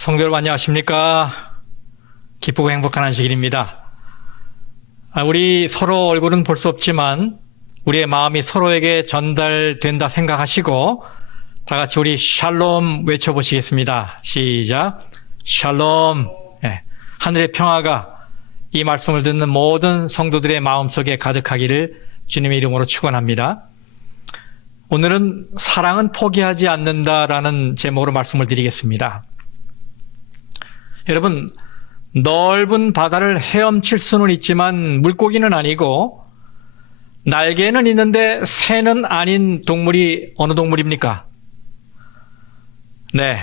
성도 여러분 안녕하십니까? 기쁘고 행복한 안식일입니다. 우리 서로 얼굴은 볼 수 없지만 우리의 마음이 서로에게 전달된다 생각하시고 다 같이 우리 샬롬 외쳐보시겠습니다. 시작. 샬롬. 네. 하늘의 평화가 이 말씀을 듣는 모든 성도들의 마음속에 가득하기를 주님의 이름으로 축원합니다. 오늘은 사랑은 포기하지 않는다라는 제목으로 말씀을 드리겠습니다. 여러분, 넓은 바다를 헤엄칠 수는 있지만 물고기는 아니고 날개는 있는데 새는 아닌 동물이 어느 동물입니까? 네,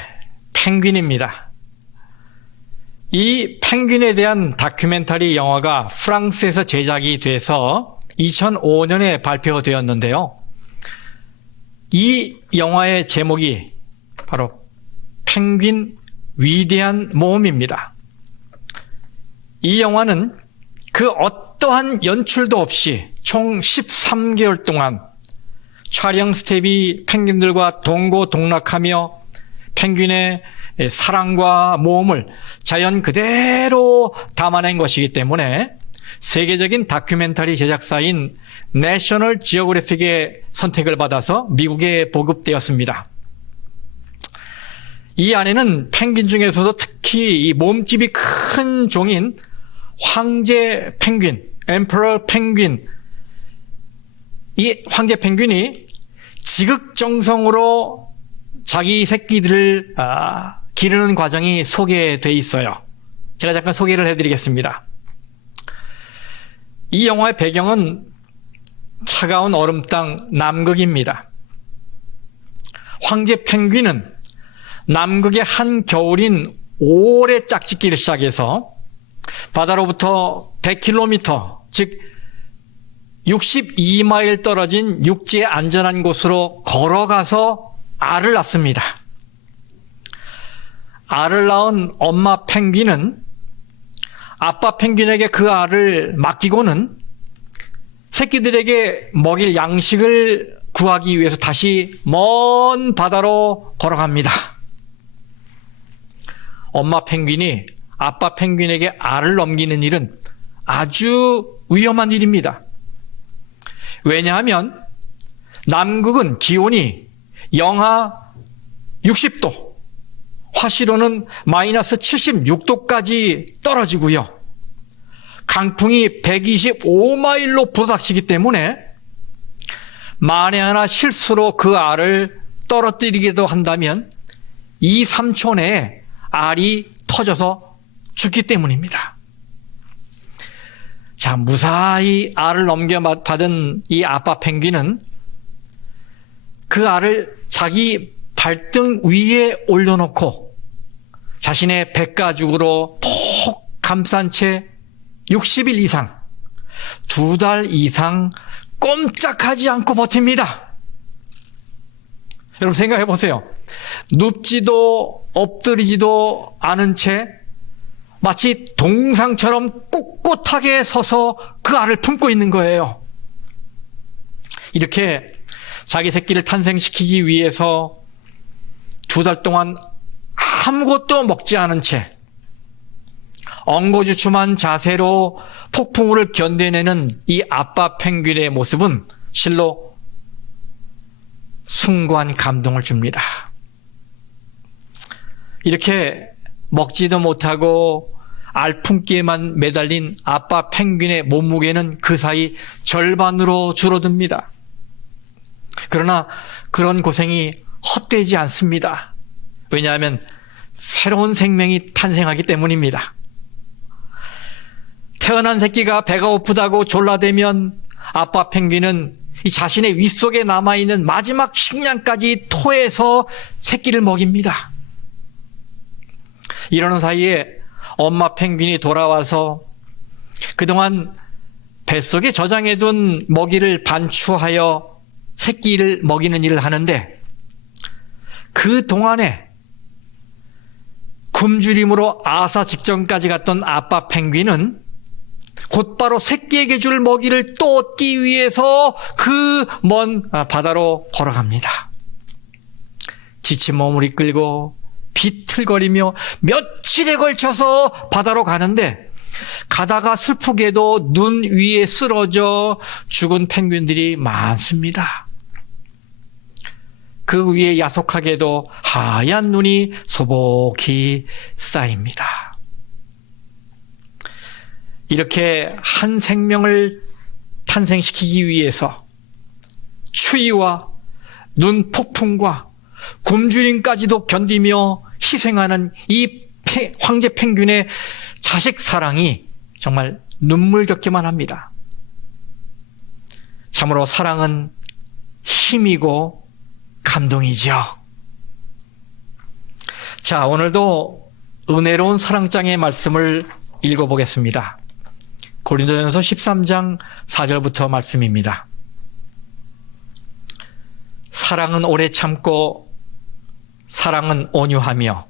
펭귄입니다. 이 펭귄에 대한 다큐멘터리 영화가 프랑스에서 제작이 돼서 2005년에 발표되었는데요. 이 영화의 제목이 바로 펭귄 위대한 모험입니다. 이 영화는 그 어떠한 연출도 없이 총 13개월 동안 촬영 스텝이 펭귄들과 동고동락하며 펭귄의 사랑과 모험을 자연 그대로 담아낸 것이기 때문에 세계적인 다큐멘터리 제작사인 내셔널 지오그래픽의 선택을 받아서 미국에 보급되었습니다. 이 안에는 펭귄 중에서도 특히 이 몸집이 큰 종인 황제 펭귄, 엠퍼러 펭귄, 이 황제 펭귄이 지극정성으로 자기 새끼들을 기르는 과정이 소개되어 있어요. 제가 잠깐 소개를 해드리겠습니다. 이 영화의 배경은 차가운 얼음 땅 남극입니다. 황제 펭귄은 남극의 한겨울인 5월에 짝짓기를 시작해서 바다로부터 100km, 즉 62마일 떨어진 육지의 안전한 곳으로 걸어가서 알을 낳습니다. 알을 낳은 엄마 펭귄은 아빠 펭귄에게 그 알을 맡기고는 새끼들에게 먹일 양식을 구하기 위해서 다시 먼 바다로 걸어갑니다. 엄마 펭귄이 아빠 펭귄에게 알을 넘기는 일은 아주 위험한 일입니다. 왜냐하면 남극은 기온이 영하 60도, 화씨로는 마이너스 76도까지 떨어지고요. 강풍이 125마일로 부닥치기 때문에 만에 하나 실수로 그 알을 떨어뜨리기도 한다면 2, 3초 내에 알이 터져서 죽기 때문입니다. 자, 무사히 알을 넘겨받은 이 아빠 펭귄은 그 알을 자기 발등 위에 올려놓고 자신의 백가죽으로 푹 감싼 채 60일 이상, 2달 이상 꼼짝하지 않고 버팁니다. 여러분 생각해 보세요. 눕지도 엎드리지도 않은 채 마치 동상처럼 꼿꼿하게 서서 그 알을 품고 있는 거예요. 이렇게 자기 새끼를 탄생시키기 위해서 2달 동안 아무것도 먹지 않은 채 엉거주춤한 자세로 폭풍우를 견뎌내는 이 아빠 펭귄의 모습은 실로 숭고한 감동을 줍니다. 이렇게 먹지도 못하고 알품기에만 매달린 아빠 펭귄의 몸무게는 그 사이 절반으로 줄어듭니다. 그러나 그런 고생이 헛되지 않습니다. 왜냐하면 새로운 생명이 탄생하기 때문입니다. 태어난 새끼가 배가 고프다고 졸라대면 아빠 펭귄은 이 자신의 윗속에 남아있는 마지막 식량까지 토해서 새끼를 먹입니다. 이러는 사이에 엄마 펭귄이 돌아와서 그동안 뱃속에 저장해둔 먹이를 반추하여 새끼를 먹이는 일을 하는데 그 동안에 굶주림으로 아사 직전까지 갔던 아빠 펭귄은 곧바로 새끼에게 줄 먹이를 또 얻기 위해서 그 먼 바다로 걸어갑니다. 지친 몸을 이끌고 비틀거리며 며칠에 걸쳐서 바다로 가는데 가다가 슬프게도 눈 위에 쓰러져 죽은 펭귄들이 많습니다. 그 위에 야속하게도 하얀 눈이 소복히 쌓입니다. 이렇게 한 생명을 탄생시키기 위해서 추위와 눈 폭풍과 굶주림까지도 견디며 희생하는 이 황제 펭귄의 자식 사랑이 정말 눈물겹기만 합니다. 참으로 사랑은 힘이고 감동이죠. 자, 오늘도 은혜로운 사랑장의 말씀을 읽어보겠습니다. 고린도전서 13장 4절부터 말씀입니다. 사랑은 오래 참고 사랑은 온유하며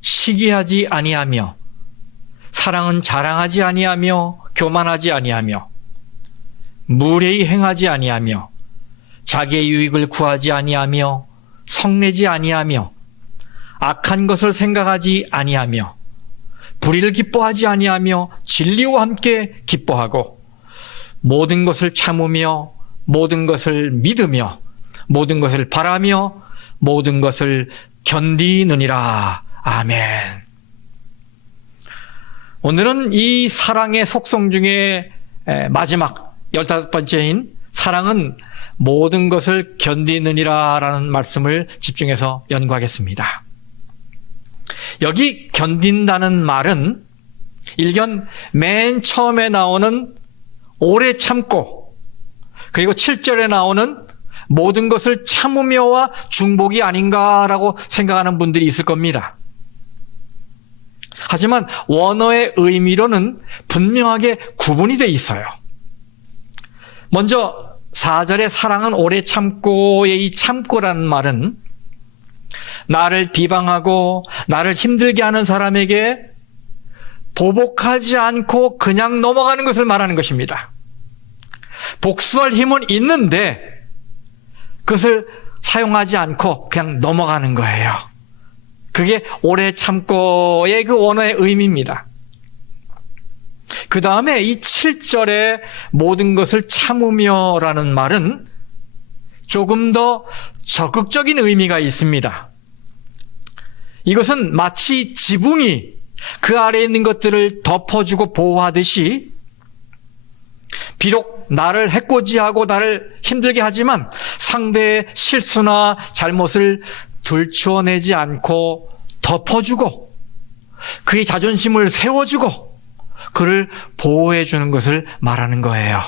시기하지 아니하며 사랑은 자랑하지 아니하며 교만하지 아니하며 무례히 행하지 아니하며 자기의 유익을 구하지 아니하며 성내지 아니하며 악한 것을 생각하지 아니하며 불의를 기뻐하지 아니하며 진리와 함께 기뻐하고 모든 것을 참으며 모든 것을 믿으며 모든 것을 바라며 모든 것을 견디느니라. 아멘. 오늘은 이 사랑의 속성 중에 마지막 15번째인 사랑은 모든 것을 견디느니라 라는 말씀을 집중해서 연구하겠습니다. 여기 견딘다는 말은 일견 맨 처음에 나오는 오래 참고 그리고 7절에 나오는 모든 것을 참으며와 중복이 아닌가라고 생각하는 분들이 있을 겁니다. 하지만 원어의 의미로는 분명하게 구분이 되어 있어요. 먼저 4절의 사랑은 오래 참고의 이 참고라는 말은 나를 비방하고 나를 힘들게 하는 사람에게 보복하지 않고 그냥 넘어가는 것을 말하는 것입니다. 복수할 힘은 있는데 그것을 사용하지 않고 그냥 넘어가는 거예요. 그게 오래 참고의 그 원어의 의미입니다. 그 다음에 이 7절에 모든 것을 참으며 라는 말은 조금 더 적극적인 의미가 있습니다. 이것은 마치 지붕이 그 아래에 있는 것들을 덮어주고 보호하듯이 비록 나를 해코지하고 나를 힘들게 하지만 상대의 실수나 잘못을 들추어내지 않고 덮어주고 그의 자존심을 세워주고 그를 보호해주는 것을 말하는 거예요.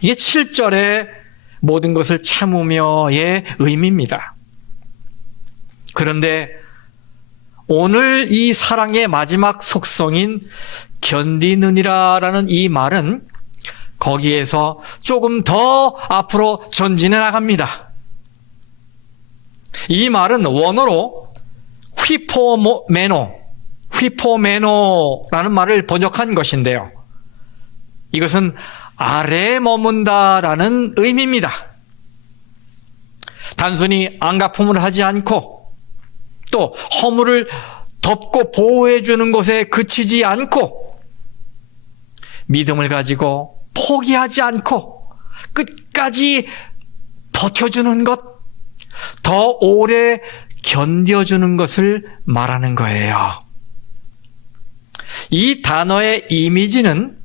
이게 7절의 모든 것을 참으며의 의미입니다. 그런데 오늘 이 사랑의 마지막 속성인 견디느니라라는 이 말은 거기에서 조금 더 앞으로 전진해 나갑니다. 이 말은 원어로 휘포메노라는 말을 번역한 것인데요. 이것은 아래에 머문다라는 의미입니다. 단순히 안가품을 하지 않고 또 허물을 덮고 보호해 주는 것에 그치지 않고 믿음을 가지고 포기하지 않고 끝까지 버텨주는 것, 더 오래 견뎌주는 것을 말하는 거예요. 이 단어의 이미지는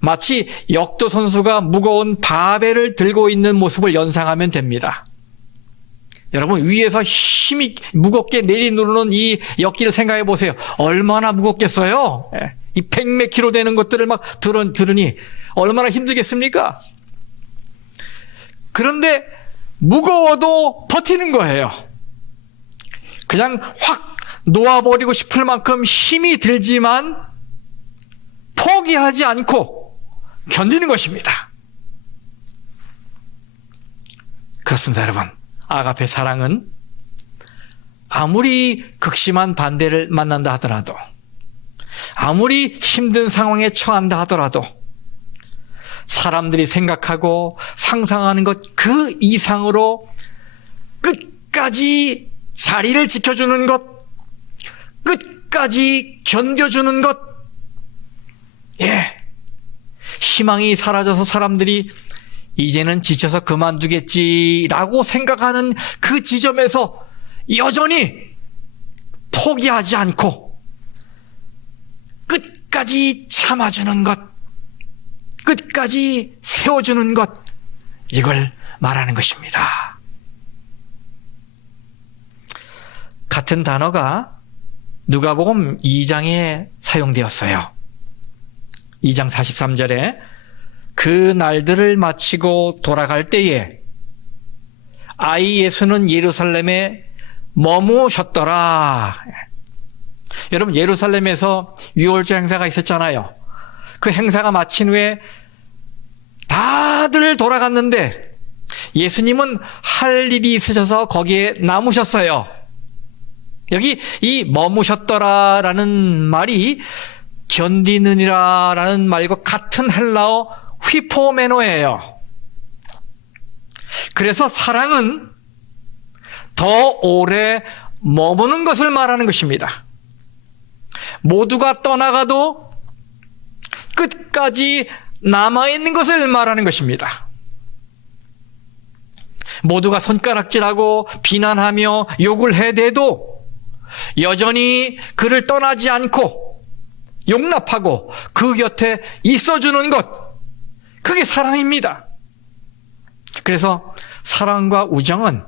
마치 역도 선수가 무거운 바벨을 들고 있는 모습을 연상하면 됩니다. 여러분, 위에서 힘이 무겁게 내리누르는 이 역기를 생각해 보세요. 얼마나 무겁겠어요? 이 100몇 킬로 되는 것들을 막 들으니 얼마나 힘들겠습니까? 그런데 무거워도 버티는 거예요. 그냥 확 놓아버리고 싶을 만큼 힘이 들지만 포기하지 않고 견디는 것입니다. 그렇습니다, 여러분. 아가페 사랑은 아무리 극심한 반대를 만난다 하더라도, 아무리 힘든 상황에 처한다 하더라도 사람들이 생각하고 상상하는 것 그 이상으로 끝까지 자리를 지켜주는 것, 끝까지 견뎌주는 것, 희망이 사라져서 사람들이 이제는 지쳐서 그만두겠지라고 생각하는 그 지점에서 여전히 포기하지 않고 끝까지 참아주는 것, 끝까지 세워주는 것, 이걸 말하는 것입니다. 같은 단어가 누가복음 2장에 사용되었어요. 2장 43절에 그 날들을 마치고 돌아갈 때에 아이 예수는 예루살렘에 머무셨더라. 여러분, 예루살렘에서 유월절 행사가 있었잖아요. 그 행사가 마친 후에 다들 돌아갔는데 예수님은 할 일이 있으셔서 거기에 남으셨어요. 여기 이 머무셨더라라는 말이 견디느니라라는 말과 같은 헬라어 휘포메노예요. 그래서 사랑은 더 오래 머무는 것을 말하는 것입니다. 모두가 떠나가도 끝까지 남아있는 것을 말하는 것입니다. 모두가 손가락질하고 비난하며 욕을 해대도 여전히 그를 떠나지 않고 용납하고 그 곁에 있어주는 것, 그게 사랑입니다. 그래서 사랑과 우정은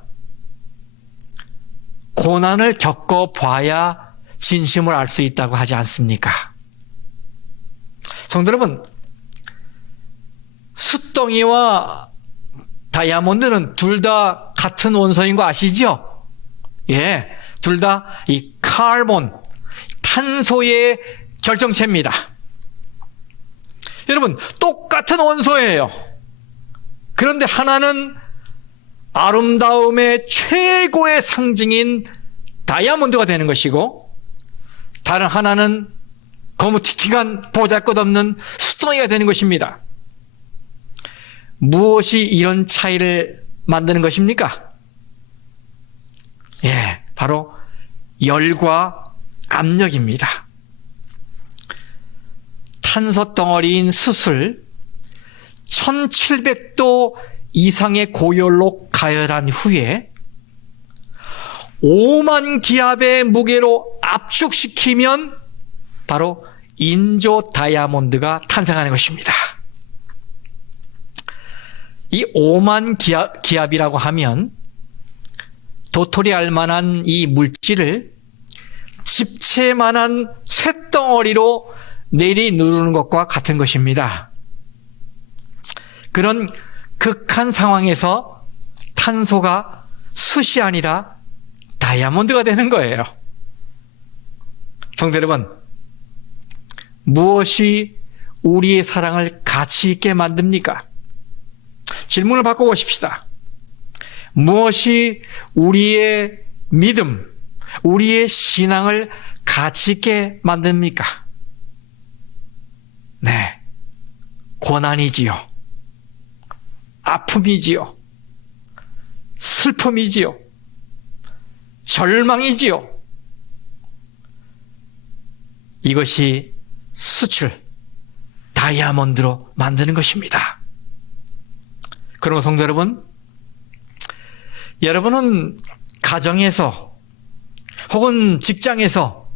고난을 겪어봐야 진심을 알 수 있다고 하지 않습니까? 성도 여러분, 숯덩이와 다이아몬드는 둘 다 같은 원소인 거 아시죠? 둘 다 이 카본, 탄소의 결정체입니다. 여러분, 똑같은 원소예요. 그런데 하나는 아름다움의 최고의 상징인 다이아몬드가 되는 것이고, 다른 하나는 거무튀튀한 보잘것없는 숯덩이가 되는 것입니다. 무엇이 이런 차이를 만드는 것입니까? 바로 열과 압력입니다. 탄소 덩어리인 숯을 1700도 이상의 고열로 가열한 후에 5만 기압의 무게로 압축시키면 바로 인조 다이아몬드가 탄생하는 것입니다. 이 5만 기압이라고 하면 도토리 알만한 이 물질을 집채만한 쇳덩어리로 내리 누르는 것과 같은 것입니다. 그런 극한 상황에서 탄소가 숯이 아니라 다이아몬드가 되는 거예요. 성도 여러분, 무엇이 우리의 사랑을 가치 있게 만듭니까? 질문을 바꿔보십시다. 무엇이 우리의 믿음, 우리의 신앙을 가치 있게 만듭니까? 고난이지요. 아픔이지요. 슬픔이지요. 절망이지요. 이것이 숯을 다이아몬드로 만드는 것입니다. 그러면 성도 여러분, 여러분은 가정에서 혹은 직장에서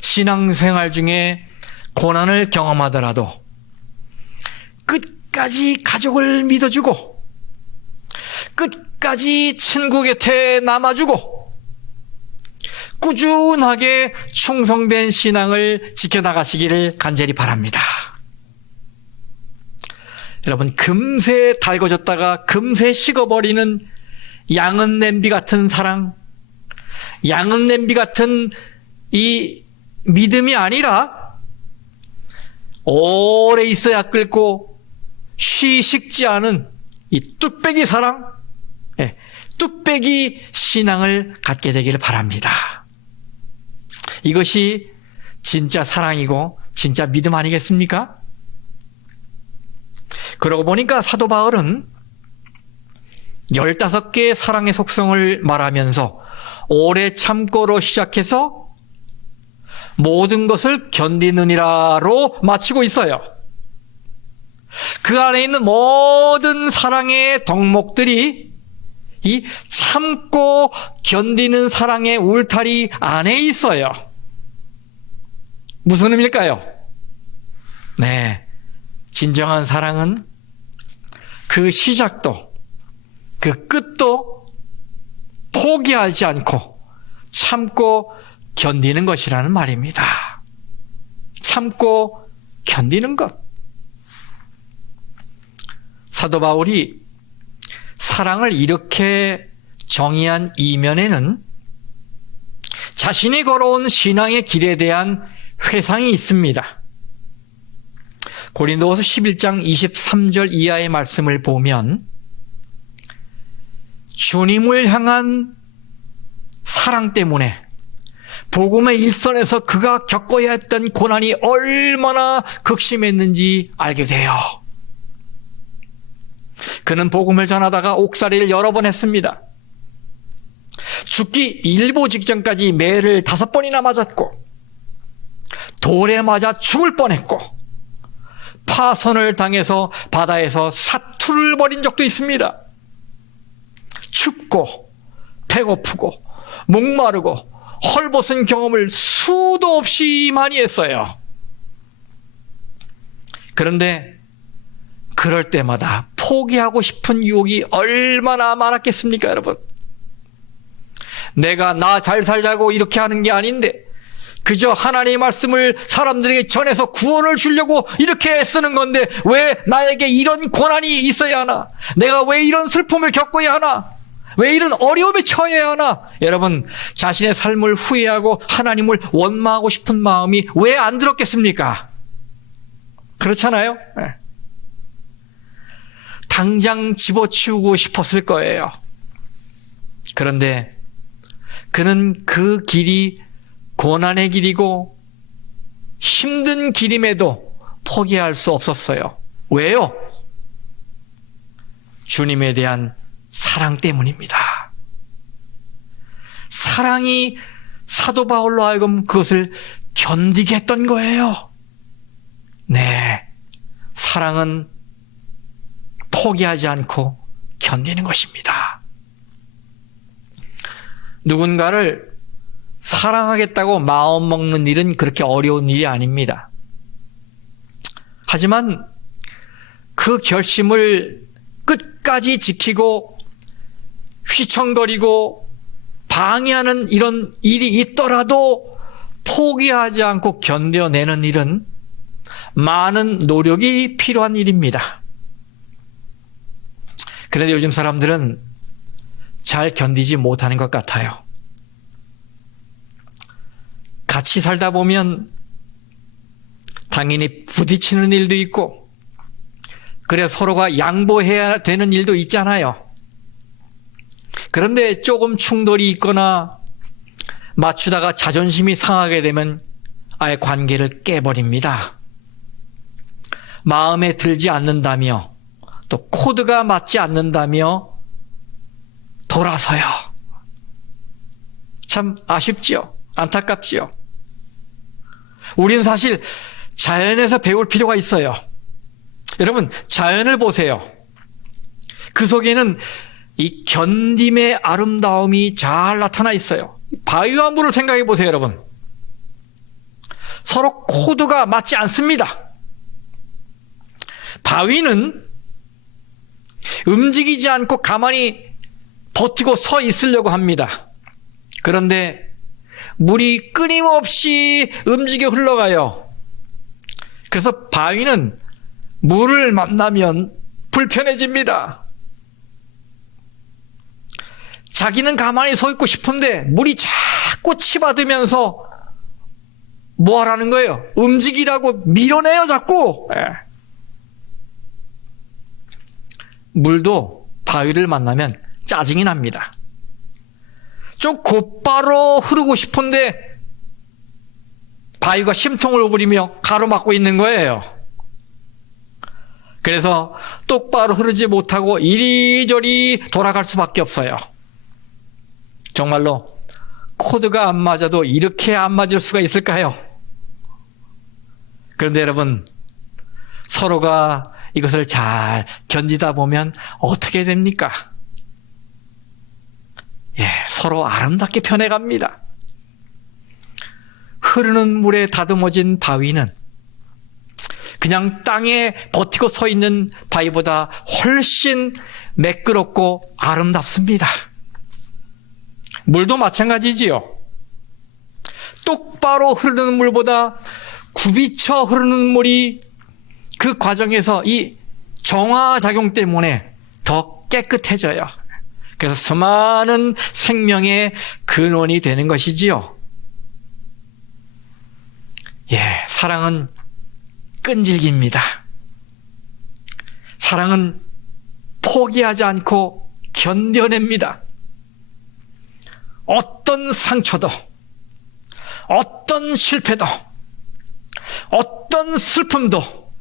신앙생활 중에 고난을 경험하더라도 끝까지 가족을 믿어주고 끝까지 친구 곁에 남아주고 꾸준하게 충성된 신앙을 지켜나가시기를 간절히 바랍니다. 여러분, 금세 달궈졌다가 금세 식어버리는 양은 냄비 같은 사랑, 양은 냄비 같은 이 믿음이 아니라 오래 있어야 끓고 식지 않은 이 뚝배기 사랑, 뚝배기 신앙을 갖게 되기를 바랍니다. 이것이 진짜 사랑이고 진짜 믿음 아니겠습니까? 그러고 보니까 사도 바울은 15개의 사랑의 속성을 말하면서 오래 참고로 시작해서 모든 것을 견디느니라로 마치고 있어요. 그 안에 있는 모든 사랑의 덕목들이 이 참고 견디는 사랑의 울타리 안에 있어요. 무슨 의미일까요? 네, 진정한 사랑은 그 시작도 그 끝도 포기하지 않고 참고 견디는 것이라는 말입니다. 참고 견디는 것. 사도 바울이 사랑을 이렇게 정의한 이면에는 자신이 걸어온 신앙의 길에 대한 회상이 있습니다. 고린도후서 11장 23절 이하의 말씀을 보면 주님을 향한 사랑 때문에 복음의 일선에서 그가 겪어야 했던 고난이 얼마나 극심했는지 알게 돼요. 그는 복음을 전하다가 옥살이를 여러 번 했습니다. 죽기 일보 직전까지 매를 5번이나 맞았고 돌에 맞아 죽을 뻔했고 파선을 당해서 바다에서 사투를 벌인 적도 있습니다. 춥고 배고프고 목마르고 헐벗은 경험을 수도 없이 많이 했어요. 그런데 그럴 때마다 포기하고 싶은 유혹이 얼마나 많았겠습니까, 여러분? 내가 나 잘 살자고 이렇게 하는 게 아닌데 그저 하나님의 말씀을 사람들에게 전해서 구원을 주려고 이렇게 쓰는 건데 왜 나에게 이런 고난이 있어야 하나? 내가 왜 이런 슬픔을 겪어야 하나? 왜 이런 어려움에 처해야 하나? 여러분, 자신의 삶을 후회하고 하나님을 원망하고 싶은 마음이 왜 안 들었겠습니까? 그렇잖아요? 네. 당장 집어치우고 싶었을 거예요. 그런데 그는 그 길이 고난의 길이고 힘든 길임에도 포기할 수 없었어요. 왜요? 주님에 대한 사랑 때문입니다. 사랑이 사도 바울로 하여금 그것을 견디게 했던 거예요. 네, 사랑은 포기하지 않고 견디는 것입니다. 누군가를 사랑하겠다고 마음먹는 일은 그렇게 어려운 일이 아닙니다. 하지만 그 결심을 끝까지 지키고 휘청거리고 방해하는 이런 일이 있더라도 포기하지 않고 견뎌내는 일은 많은 노력이 필요한 일입니다. 그런데 요즘 사람들은 잘 견디지 못하는 것 같아요. 같이 살다 보면 당연히 부딪히는 일도 있고 그래서 서로가 양보해야 되는 일도 있잖아요. 그런데 조금 충돌이 있거나 맞추다가 자존심이 상하게 되면 아예 관계를 깨버립니다. 마음에 들지 않는다며 또 코드가 맞지 않는다며 돌아서요. 참 아쉽지요. 안타깝지요. 우린 사실 자연에서 배울 필요가 있어요. 여러분, 자연을 보세요. 그 속에는 이 견딤의 아름다움이 잘 나타나 있어요. 바위와 물을 생각해 보세요, 여러분. 서로 코드가 맞지 않습니다. 바위는 움직이지 않고 가만히 버티고 서 있으려고 합니다. 그런데 물이 끊임없이 움직여 흘러가요. 그래서 바위는 물을 만나면 불편해집니다. 자기는 가만히 서 있고 싶은데 물이 자꾸 치받으면서 뭐 하라는 거예요? 움직이라고 밀어내요, 자꾸. 물도 바위를 만나면 짜증이 납니다. 좀 곧바로 흐르고 싶은데 바위가 심통을 부리며 가로막고 있는 거예요. 그래서 똑바로 흐르지 못하고 이리저리 돌아갈 수밖에 없어요. 정말로 코드가 안 맞아도 이렇게 안 맞을 수가 있을까요? 그런데 여러분, 서로가 이것을 잘 견디다 보면 어떻게 됩니까? 서로 아름답게 변해갑니다. 흐르는 물에 다듬어진 바위는 그냥 땅에 버티고 서 있는 바위보다 훨씬 매끄럽고 아름답습니다. 물도 마찬가지지요. 똑바로 흐르는 물보다 굽이쳐 흐르는 물이 그 과정에서 이 정화작용 때문에 더 깨끗해져요. 그래서 수많은 생명의 근원이 되는 것이지요. 사랑은 끈질깁니다. 사랑은 포기하지 않고 견뎌냅니다. 어떤 상처도, 어떤 실패도, 어떤 슬픔도,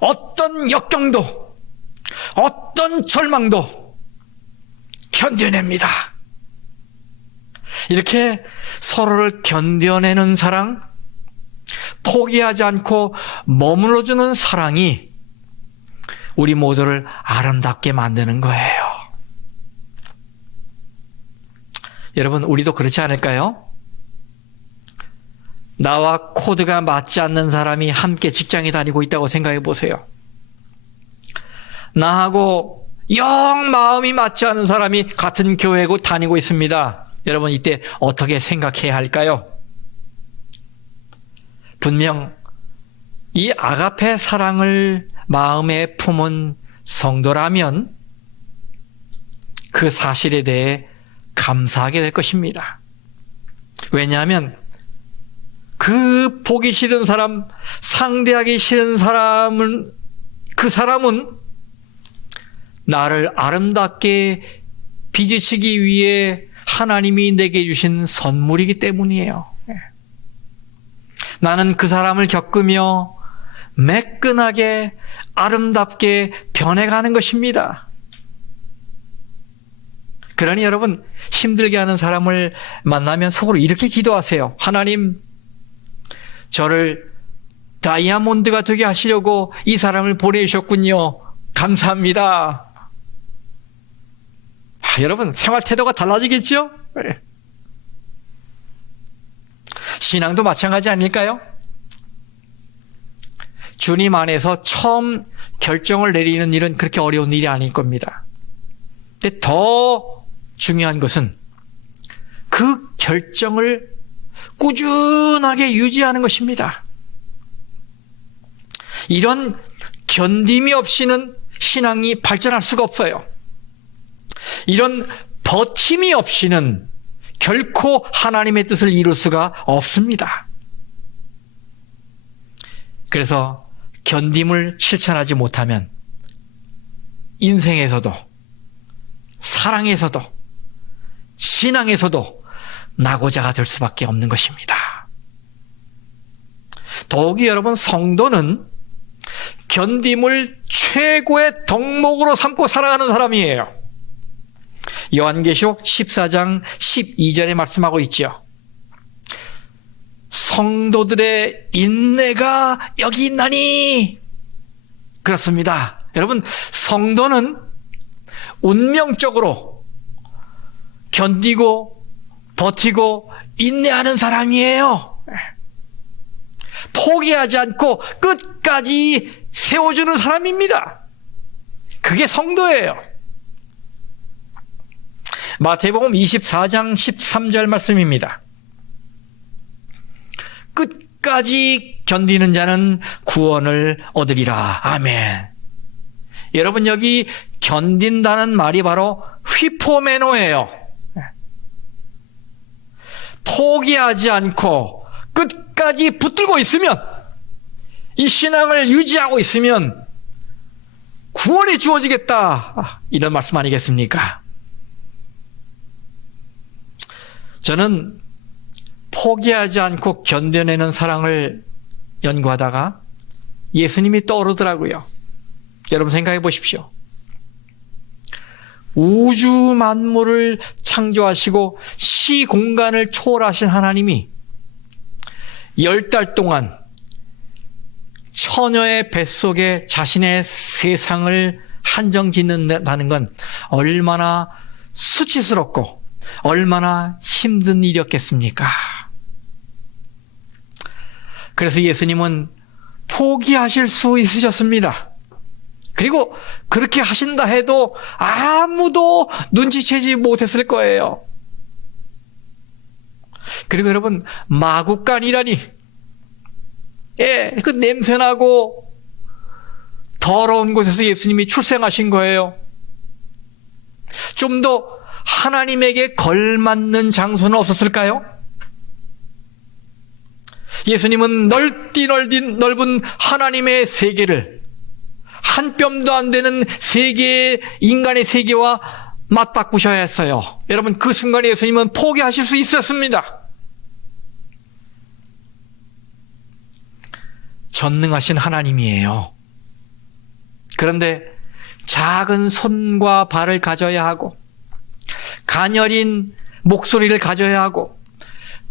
어떤 역경도, 어떤 절망도 견뎌냅니다. 이렇게 서로를 견뎌내는 사랑, 포기하지 않고 머물러주는 사랑이 우리 모두를 아름답게 만드는 거예요. 여러분, 우리도 그렇지 않을까요? 나와 코드가 맞지 않는 사람이 함께 직장에 다니고 있다고 생각해 보세요. 나하고 영 마음이 맞지 않는 사람이 같은 교회에 다니고 있습니다. 여러분, 이때 어떻게 생각해야 할까요? 분명 이 아가페 사랑을 마음에 품은 성도라면 그 사실에 대해 감사하게 될 것입니다. 왜냐하면 그 보기 싫은 사람, 상대하기 싫은 사람은, 그 사람은 나를 아름답게 빚으시기 위해 하나님이 내게 주신 선물이기 때문이에요. 나는 그 사람을 겪으며 매끈하게 아름답게 변해가는 것입니다. 그러니 여러분, 힘들게 하는 사람을 만나면 속으로 이렇게 기도하세요. 하나님, 저를 다이아몬드가 되게 하시려고 이 사람을 보내주셨군요. 감사합니다. 여러분, 생활 태도가 달라지겠죠? 신앙도 마찬가지 아닐까요? 주님 안에서 처음 결정을 내리는 일은 그렇게 어려운 일이 아닐 겁니다. 근데 더 중요한 것은 그 결정을 꾸준하게 유지하는 것입니다. 이런 견딤이 없이는 신앙이 발전할 수가 없어요. 이런 버팀이 없이는 결코 하나님의 뜻을 이룰 수가 없습니다. 그래서 견딤을 실천하지 못하면 인생에서도, 사랑에서도, 신앙에서도 낙오자가 될 수밖에 없는 것입니다. 더욱이 여러분, 성도는 견딤을 최고의 덕목으로 삼고 살아가는 사람이에요. 요한계시록 14장 12절에 말씀하고 있죠. 성도들의 인내가 여기 있나니. 그렇습니다. 여러분, 성도는 운명적으로 견디고 버티고 인내하는 사람이에요. 포기하지 않고 끝까지 세워주는 사람입니다. 그게 성도예요. 마태복음 24장 13절 말씀입니다. 끝까지 견디는 자는 구원을 얻으리라. 아멘. 여러분, 여기 견딘다는 말이 바로 휘포메노예요. 포기하지 않고 끝까지 붙들고 있으면, 이 신앙을 유지하고 있으면 구원이 주어지겠다, 이런 말씀 아니겠습니까? 저는 포기하지 않고 견뎌내는 사랑을 연구하다가 예수님이 떠오르더라고요. 여러분 생각해 보십시오. 우주 만물을 창조하시고 시공간을 초월하신 하나님이 10달 동안 처녀의 뱃속에 자신의 세상을 한정 짓는다는 건 얼마나 수치스럽고 얼마나 힘든 일이었겠습니까? 그래서 예수님은 포기하실 수 있으셨습니다. 그리고 그렇게 하신다 해도 아무도 눈치채지 못했을 거예요. 그리고 여러분, 마구간이라니, 그 냄새나고 더러운 곳에서 예수님이 출생하신 거예요. 좀 더 하나님에게 걸맞는 장소는 없었을까요? 예수님은 넓은 하나님의 세계를 한 뼘도 안 되는 세계의 인간의 세계와 맞바꾸셔야 했어요. 여러분, 그 순간에 예수님은 포기하실 수 있었습니다. 전능하신 하나님이에요. 그런데 작은 손과 발을 가져야 하고 가녀린 목소리를 가져야 하고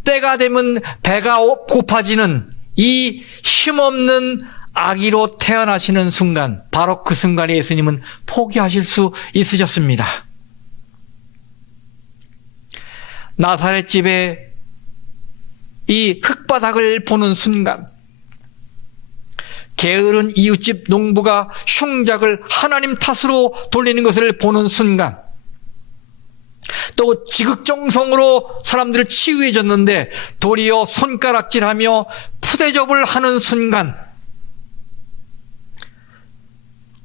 때가 되면 배가 고파지는 이 힘없는 아기로 태어나시는 순간, 바로 그 순간에 예수님은 포기하실 수 있으셨습니다. 나사렛 집에 이 흙바닥을 보는 순간, 게으른 이웃집 농부가 흉작을 하나님 탓으로 돌리는 것을 보는 순간, 또 지극정성으로 사람들을 치유해 줬는데 도리어 손가락질하며 푸대접을 하는 순간,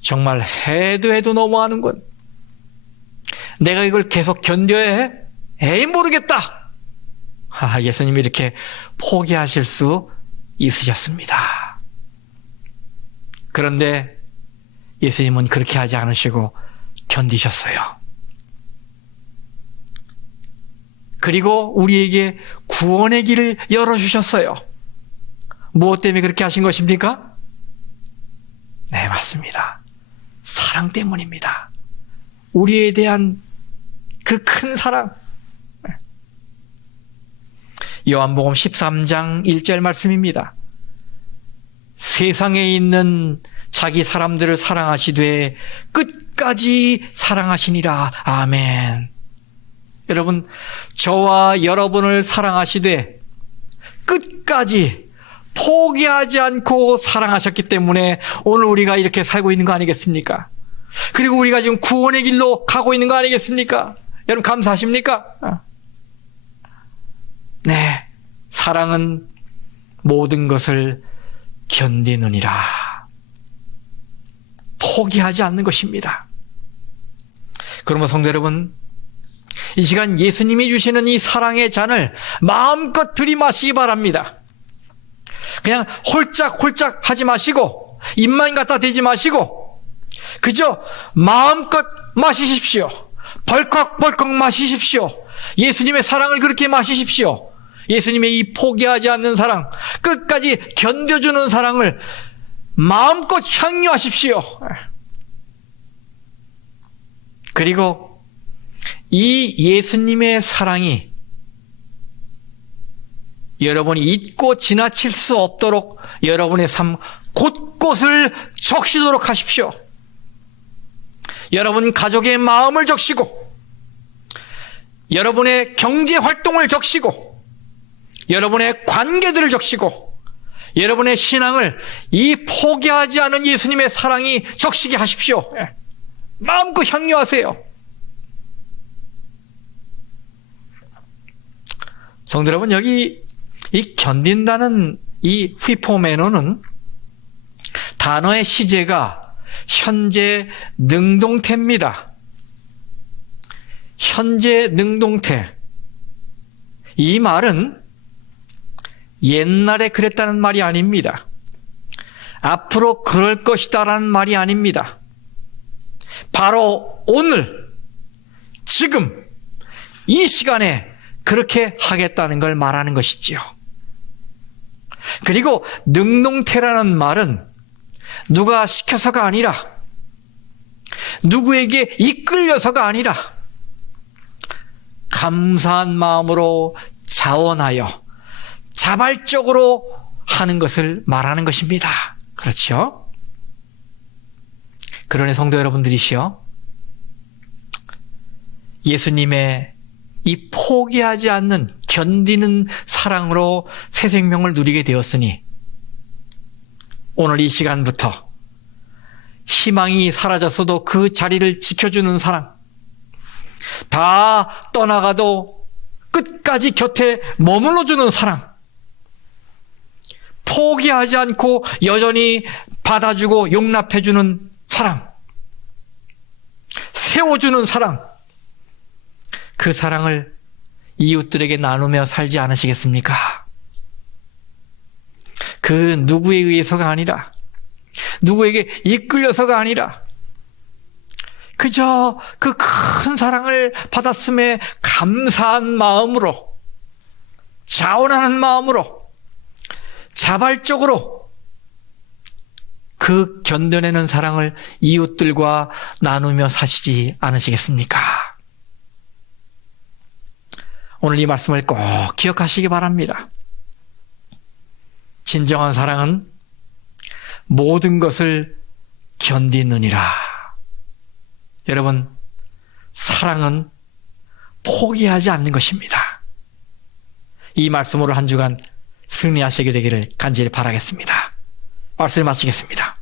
정말 해도 너무하는군. 내가 이걸 계속 견뎌야 해? 에이, 모르겠다. 예수님이 이렇게 포기하실 수 있으셨습니다. 그런데 예수님은 그렇게 하지 않으시고 견디셨어요. 그리고 우리에게 구원의 길을 열어주셨어요. 무엇 때문에 그렇게 하신 것입니까? 네, 맞습니다. 사랑 때문입니다. 우리에 대한 그 큰 사랑. 요한복음 13장 1절 말씀입니다. 세상에 있는 자기 사람들을 사랑하시되 끝까지 사랑하시니라. 아멘. 여러분, 저와 여러분을 사랑하시되 끝까지 포기하지 않고 사랑하셨기 때문에 오늘 우리가 이렇게 살고 있는 거 아니겠습니까? 그리고 우리가 지금 구원의 길로 가고 있는 거 아니겠습니까? 여러분, 감사하십니까? 네, 사랑은 모든 것을 견디느니라. 포기하지 않는 것입니다. 그러면 성도 여러분, 이 시간 예수님이 주시는 이 사랑의 잔을 마음껏 들이마시기 바랍니다. 그냥 홀짝홀짝 하지 마시고 입만 갖다 대지 마시고 그저 마음껏 마시십시오. 벌컥벌컥 마시십시오. 예수님의 사랑을 그렇게 마시십시오. 예수님의 이 포기하지 않는 사랑, 끝까지 견뎌주는 사랑을 마음껏 향유하십시오. 그리고 이 예수님의 사랑이 여러분이 잊고 지나칠 수 없도록 여러분의 삶 곳곳을 적시도록 하십시오. 여러분 가족의 마음을 적시고, 여러분의 경제 활동을 적시고, 여러분의 관계들을 적시고, 여러분의 신앙을 이 포기하지 않은 예수님의 사랑이 적시게 하십시오. 마음껏 향유하세요. 성도 여러분, 여기 이 견딘다는 이 휘포메노는 단어의 시제가 현재 능동태입니다. 현재 능동태. 이 말은 옛날에 그랬다는 말이 아닙니다. 앞으로 그럴 것이다라는 말이 아닙니다. 바로 오늘, 지금, 이 시간에 그렇게 하겠다는 걸 말하는 것이지요. 그리고 능동태라는 말은 누가 시켜서가 아니라 누구에게 이끌려서가 아니라 감사한 마음으로 자원하여 자발적으로 하는 것을 말하는 것입니다. 그렇죠? 그러니 성도 여러분들이시여, 예수님의 이 포기하지 않는 견디는 사랑으로 새 생명을 누리게 되었으니 오늘 이 시간부터 희망이 사라졌어도 그 자리를 지켜주는 사랑, 다 떠나가도 끝까지 곁에 머물러주는 사랑, 포기하지 않고 여전히 받아주고 용납해주는 사랑, 세워주는 사랑, 그 사랑을 이웃들에게 나누며 살지 않으시겠습니까? 그 누구에 의해서가 아니라, 누구에게 이끌려서가 아니라 그저 그 큰 사랑을 받았음에 감사한 마음으로, 자원하는 마음으로, 자발적으로 그 견뎌내는 사랑을 이웃들과 나누며 사시지 않으시겠습니까? 오늘 이 말씀을 꼭 기억하시기 바랍니다. 진정한 사랑은 모든 것을 견디느니라. 여러분, 사랑은 포기하지 않는 것입니다. 이 말씀으로 한 주간 승리하시게 되기를 간절히 바라겠습니다. 말씀을 마치겠습니다.